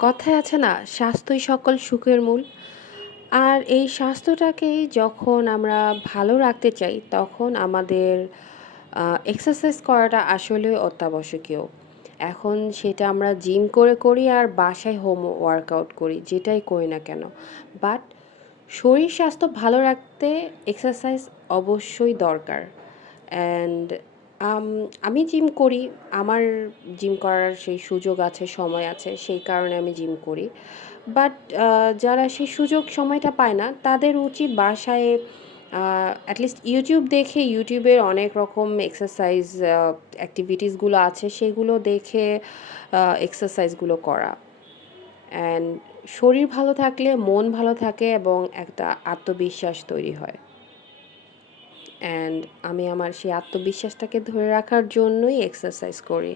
কথায় আছে না, স্বাস্থ্যই সকল সুখের মূল। আর এই স্বাস্থ্যটাকেই যখন আমরা ভালো রাখতে চাই তখন আমাদের এক্সারসাইজ করাটা আসলে অত্যাবশ্যকীয়। এখন সেটা আমরা জিম করে করি আর বাসায় হোম ওয়ার্কআউট করি, যেটাই করি না কেন। বাট শরীর স্বাস্থ্য ভালো রাখতে এক্সারসাইজ অবশ্যই দরকার। অ্যান্ড আম আমি জিম করি। আমার জিম করার সেই সুযোগ আছে, সময় আছে। সেই কারণে আমি জিম করি। বাট যারা সেই সুযোগ সময়টা পায় না, তাদের উচিত বাসায় এটলিস্ট ইউটিউব দেখে ইউটিউবের অনেক রকম এক্সারসাইজ অ্যাক্টিভিটিসগুলো আছে, সেগুলো দেখে এক্সারসাইজগুলো করা। অ্যান্ড শরীর ভালো থাকলে মন ভালো থাকে এবং একটা আত্মবিশ্বাস তৈরি হয়। অ্যান্ড আমি আমার সেই আত্মবিশ্বাসটাকে ধরে রাখার জন্যই এক্সারসাইজ করি।